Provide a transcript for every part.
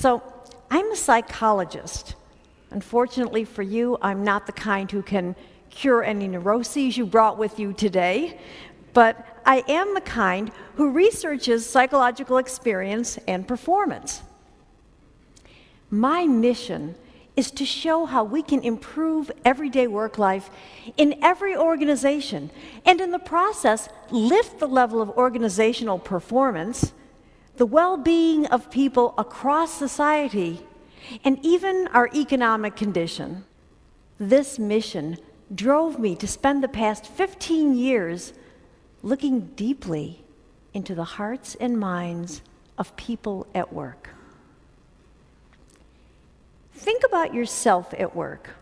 So, I'm a psychologist. Unfortunately for you, I'm not the kind who can cure any neuroses you brought with you today, but I am the kind who researches psychological experience and performance. My mission is to show how we can improve everyday work life in every organization, and in the process, lift the level of organizational performance, the well-being of people across society, and even our economic condition. This mission drove me to spend the past 15 years looking deeply into the hearts and minds of people at work. Think about yourself at work.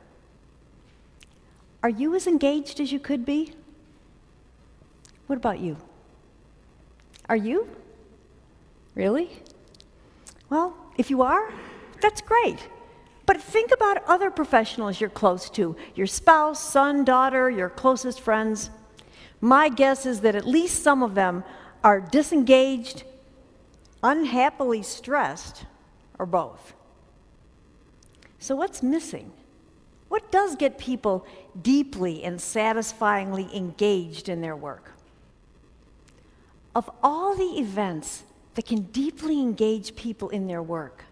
Are you as engaged as you could be? What about you? Are you? Really? Well, if you are, that's great. But think about other professionals you're close to, your spouse, son, daughter, your closest friends. My guess is that at least some of them are disengaged, unhappily stressed, or both. So what's missing? What does get people deeply and satisfyingly engaged in their work? Of all the events that can deeply engage people in their work,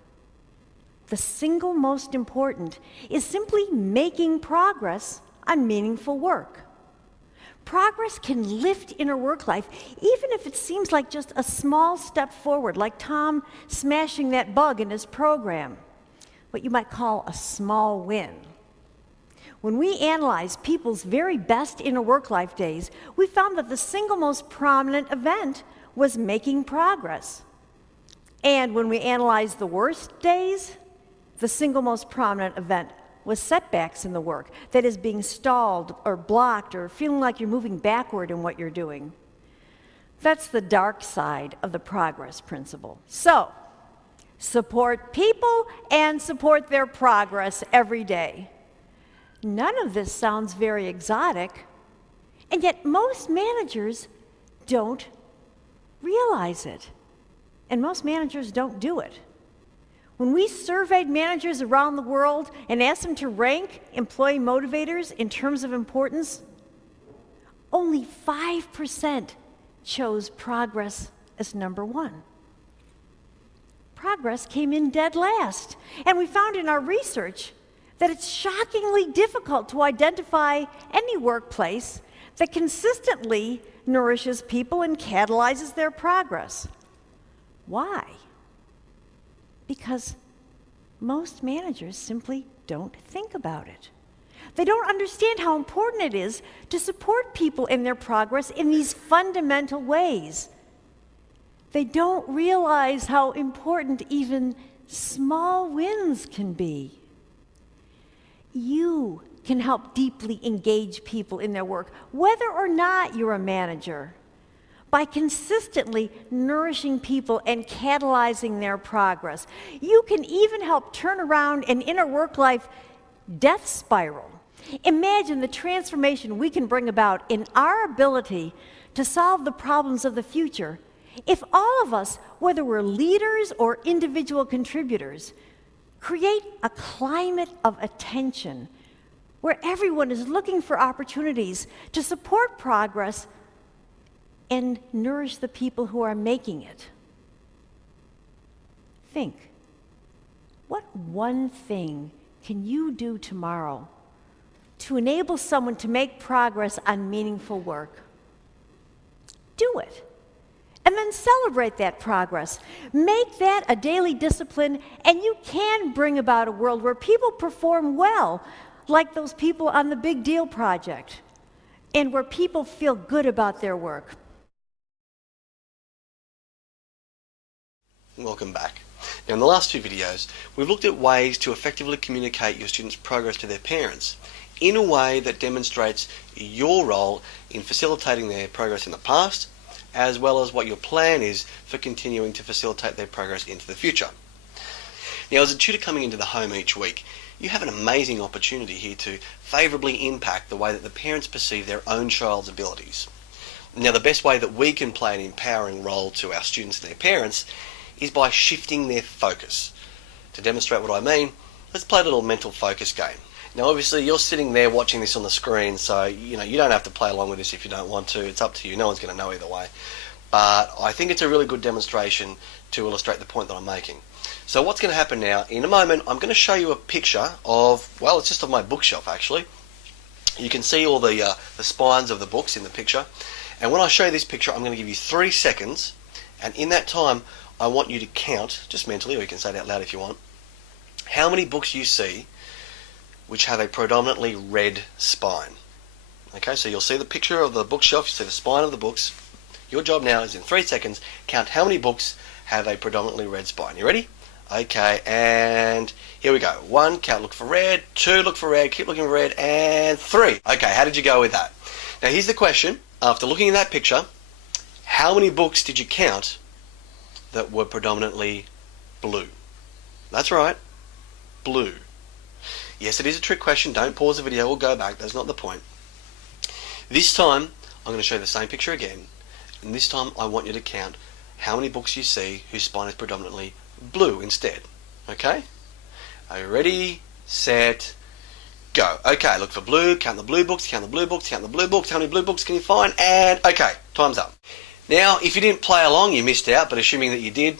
the single most important is simply making progress on meaningful work. Progress can lift inner work life, even if it seems like just a small step forward, like Tom smashing that bug in his program, what you might call a small win. When we analyzed people's very best inner work life days, we found that the single most prominent event was making progress. And when we analyzed the worst days, the single most prominent event was setbacks in the work, that is, being stalled or blocked or feeling like you're moving backward in what you're doing. That's the dark side of the progress principle. So, support people and support their progress every day. None of this sounds very exotic, and yet most managers don't realize it, and most managers don't do it. When we surveyed managers around the world and asked them to rank employee motivators in terms of importance, only 5% chose progress as number one. Progress came in dead last, and we found in our research that it's shockingly difficult to identify any workplace that consistently nourishes people and catalyzes their progress. Why? Because most managers simply don't think about it. They don't understand how important it is to support people in their progress in these fundamental ways. They don't realize how important even small wins can be. You can help deeply engage people in their work, whether or not you're a manager, by consistently nourishing people and catalyzing their progress. You can even help turn around an inner work life death spiral. Imagine the transformation we can bring about in our ability to solve the problems of the future if all of us, whether we're leaders or individual contributors, create a climate of attention where everyone is looking for opportunities to support progress and nourish the people who are making it. Think, what one thing can you do tomorrow to enable someone to make progress on meaningful work? Do it. And then celebrate that progress. Make that a daily discipline, and you can bring about a world where people perform well, like those people on the Big Deal Project, and where people feel good about their work. Welcome back. Now, in the last two videos, we've looked at ways to effectively communicate your students' progress to their parents in a way that demonstrates your role in facilitating their progress in the past, as well as what your plan is for continuing to facilitate their progress into the future. Now, as a tutor coming into the home each week, you have an amazing opportunity here to favourably impact the way that the parents perceive their own child's abilities. Now, the best way that we can play an empowering role to our students and their parents is by shifting their focus. To demonstrate what I mean, let's play a little mental focus game. Now obviously you're sitting there watching this on the screen, so you don't have to play along with this if you don't want to. It's up to you. No one's going to know either way. But I think it's a really good demonstration to illustrate the point that I'm making. So what's going to happen now, in a moment, I'm going to show you a picture of, well, it's just of my bookshelf actually. You can see all the spines of the books in the picture. And when I show you this picture, I'm going to give you 3 seconds. And in that time, I want you to count, just mentally, or you can say it out loud if you want, how many books you see which have a predominantly red spine. Okay, so you'll see the picture of the bookshelf, you see the spine of the books. Your job now is in 3 seconds, count how many books have a predominantly red spine. You ready? Okay, and here we go. 1, count, look for red. 2, look for red, keep looking for red, and 3. Okay, how did you go with that? Now here's the question. After looking at that picture, how many books did you count that were predominantly blue? That's right, blue. Yes, it is a trick question. Don't pause the video or go back. That's not the point. This time, I'm going to show you the same picture again. And this time, I want you to count how many books you see whose spine is predominantly blue instead. Okay? Are you ready, set, go? Okay, look for blue. Count the blue books. Count the blue books. Count the blue books. How many blue books can you find? And okay, time's up. Now, if you didn't play along, you missed out. But assuming that you did,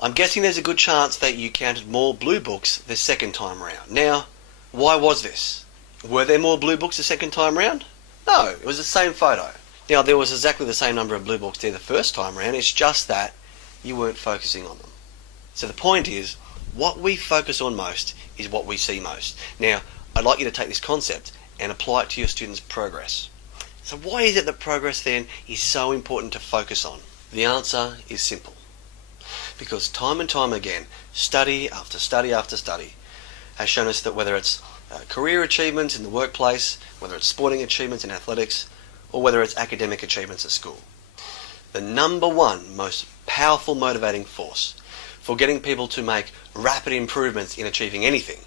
I'm guessing there's a good chance that you counted more blue books the second time round. Now, why was this? Were there more blue books the second time round? No, it was the same photo. Now, there was exactly the same number of blue books there the first time round. It's just that you weren't focusing on them. So the point is, what we focus on most is what we see most. Now, I'd like you to take this concept and apply it to your students' progress. So why is it that progress then is so important to focus on? The answer is simple. Because time and time again, study after study after study has shown us that whether it's career achievements in the workplace, whether it's sporting achievements in athletics, or whether it's academic achievements at school, the number one most powerful motivating force for getting people to make rapid improvements in achieving anything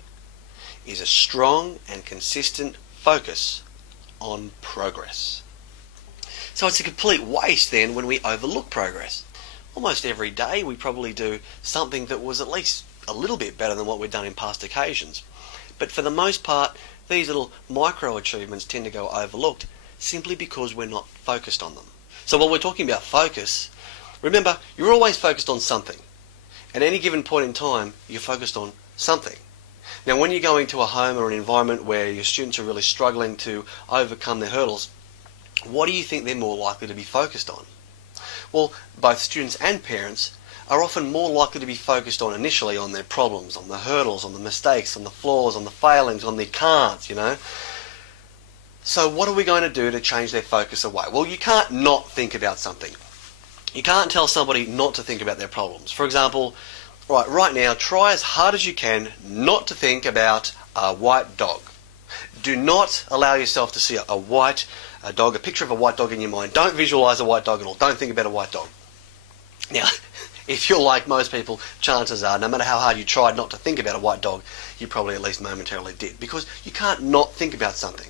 is a strong and consistent focus on progress. So it's a complete waste then when we overlook progress. Almost every day we probably do something that was at least a little bit better than what we've done in past occasions. But for the most part, these little micro achievements tend to go overlooked simply because we're not focused on them. So while we're talking about focus, remember, you're always focused on something. At any given point in time, you're focused on something. Now when you're going to a home or an environment where your students are really struggling to overcome their hurdles, what do you think they're more likely to be focused on? Well, both students and parents are often more likely to be focused on initially on their problems, on the hurdles, on the mistakes, on the flaws, on the failings, on the can'ts, So what are we going to do to change their focus away? Well, you can't not think about something. You can't tell somebody not to think about their problems. For example, right now, try as hard as you can not to think about a white dog. Do not allow yourself to see a white dog, a picture of a white dog in your mind. Don't visualize a white dog at all. Don't think about a white dog. Now, if you're like most people, chances are, no matter how hard you tried not to think about a white dog, you probably at least momentarily did. Because you can't not think about something.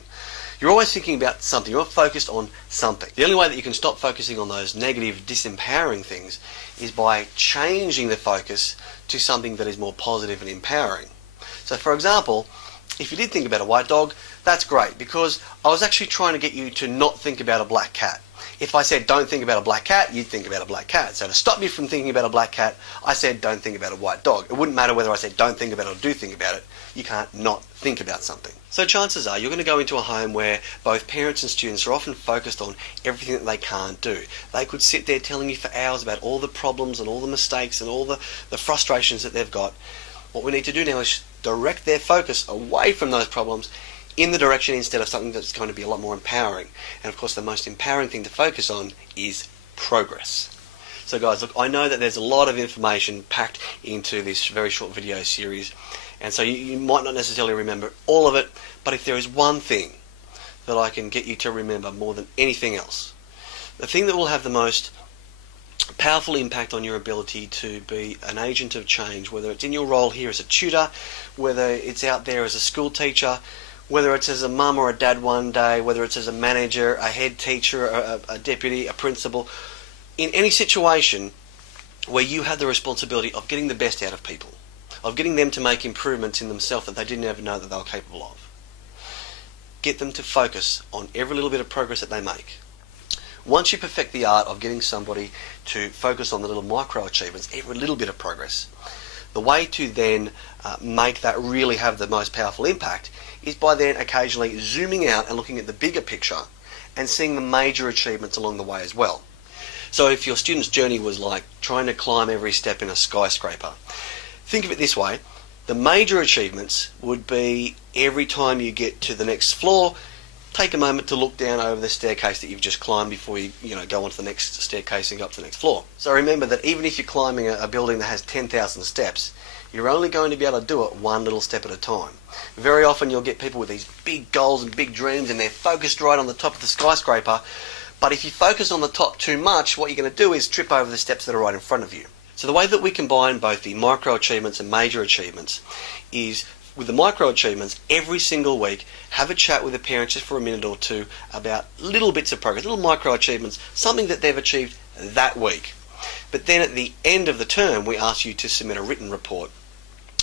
You're always thinking about something. You're focused on something. The only way that you can stop focusing on those negative, disempowering things is by changing the focus to something that is more positive and empowering. So, for example, if you did think about a white dog, that's great, because I was actually trying to get you to not think about a black cat. If I said don't think about a black cat, you'd think about a black cat. So to stop you from thinking about a black cat, I said don't think about a white dog. It wouldn't matter whether I said don't think about it or do think about it. You can't not think about something. So chances are you're going to go into a home where both parents and students are often focused on everything that they can't do. They could sit there telling you for hours about all the problems and all the mistakes and all the frustrations that they've got. What we need to do now is direct their focus away from those problems in the direction instead of something that's going to be a lot more empowering. And of course the most empowering thing to focus on is progress. So guys, look, I know that there's a lot of information packed into this very short video series, and so you might not necessarily remember all of it, but if there is one thing that I can get you to remember more than anything else, the thing that will have the most powerful impact on your ability to be an agent of change, whether it's in your role here as a tutor, whether it's out there as a school teacher, whether it's as a mum or a dad one day, whether it's as a manager, a head teacher, a deputy, a principal, in any situation where you have the responsibility of getting the best out of people, of getting them to make improvements in themselves that they didn't ever know that they were capable of. Get them to focus on every little bit of progress that they make. Once you perfect the art of getting somebody to focus on the little micro achievements, every little bit of progress, the way to then make that really have the most powerful impact is by then occasionally zooming out and looking at the bigger picture and seeing the major achievements along the way as well. So if your student's journey was like trying to climb every step in a skyscraper, think of it this way. The major achievements would be every time you get to the next floor, take a moment to look down over the staircase that you've just climbed before you go onto the next staircase and go up to the next floor. So remember that even if you're climbing a building that has 10,000 steps, you're only going to be able to do it one little step at a time. Very often you'll get people with these big goals and big dreams and they're focused right on the top of the skyscraper, but if you focus on the top too much, what you're going to do is trip over the steps that are right in front of you. So the way that we combine both the micro achievements and major achievements is with the micro achievements, every single week, have a chat with the parents just for a minute or two about little bits of progress, little micro achievements, something that they've achieved that week. But then at the end of the term, we ask you to submit a written report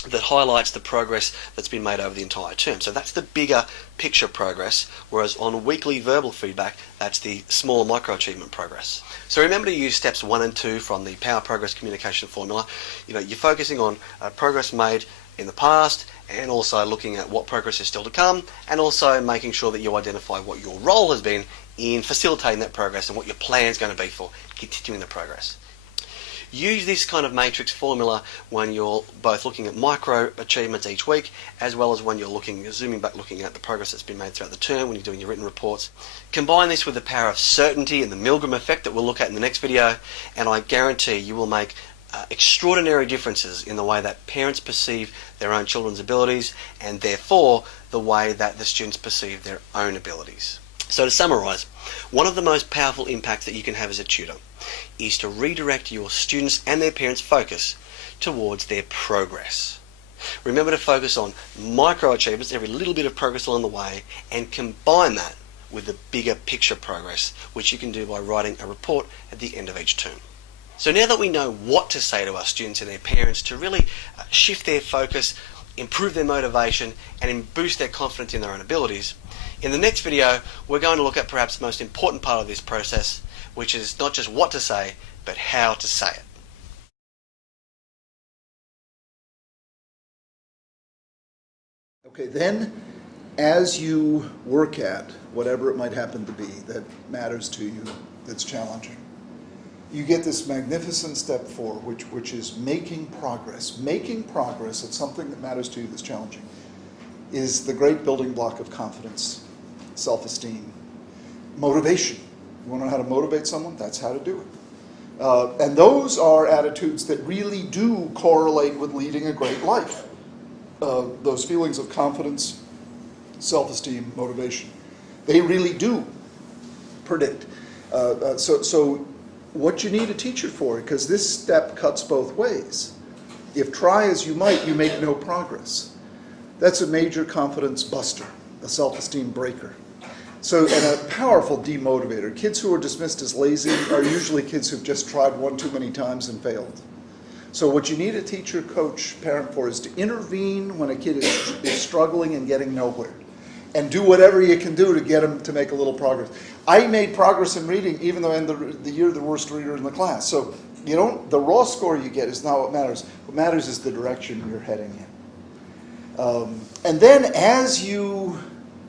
that highlights the progress that's been made over the entire term. So that's the bigger picture progress, whereas on weekly verbal feedback, that's the smaller micro achievement progress. So remember to use steps 1 and 2 from the Power Progress Communication Formula. You're focusing on progress made in the past and also looking at what progress is still to come and also making sure that you identify what your role has been in facilitating that progress and what your plan is going to be for continuing the progress. Use this kind of matrix formula when you're both looking at micro achievements each week as well as when you're zooming back looking at the progress that's been made throughout the term when you're doing your written reports. Combine this with the power of certainty and the Milgram effect that we'll look at in the next video, and I guarantee you will make extraordinary differences in the way that parents perceive their own children's abilities and therefore the way that the students perceive their own abilities. So to summarise, one of the most powerful impacts that you can have as a tutor is to redirect your students and their parents' focus towards their progress. Remember to focus on micro achievements, every little bit of progress along the way, and combine that with the bigger picture progress, which you can do by writing a report at the end of each term. So now that we know what to say to our students and their parents to really shift their focus, improve their motivation, and boost their confidence in their own abilities, in the next video we're going to look at perhaps the most important part of this process, which is not just what to say, but how to say it. Okay, then as you work at whatever it might happen to be that matters to you, that's challenging, you get this magnificent step 4, which is making progress. Making progress at something that matters to you that's challenging is the great building block of confidence, self-esteem, motivation. You want to know how to motivate someone? That's how to do it. And those are attitudes that really do correlate with leading a great life. Those feelings of confidence, self-esteem, motivation, they really do predict. So what you need a teacher for, because this step cuts both ways. If try as you might, you make no progress. That's a major confidence buster, a self-esteem breaker. So, and a powerful demotivator. Kids who are dismissed as lazy are usually kids who've just tried one too many times and failed. So what you need a teacher, coach, parent for is to intervene when a kid is struggling and getting nowhere. And do whatever you can do to get them to make a little progress. I made progress in reading even though I'm the year the worst reader in the class. So the raw score you get is not what matters. What matters is the direction you're heading in. And then as you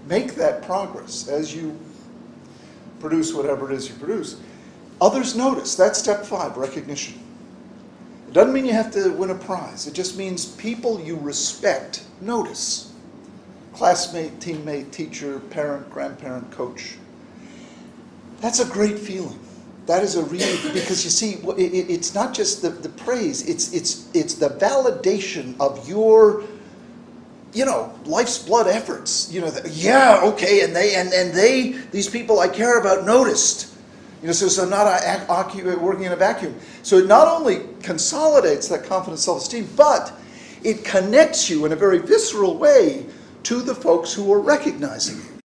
make that progress, as you produce whatever it is you produce, others notice. That's step 5, recognition. It doesn't mean you have to win a prize. It just means people you respect notice. Classmate, teammate, teacher, parent, grandparent, coach. That's a great feeling. That is a really, because you see, it's not just the praise, it's the validation of your, life's blood efforts. Yeah, okay, and these people I care about noticed. So I'm not working in a vacuum. So it not only consolidates that confidence, self-esteem, but it connects you in a very visceral way to the folks who are recognizing you.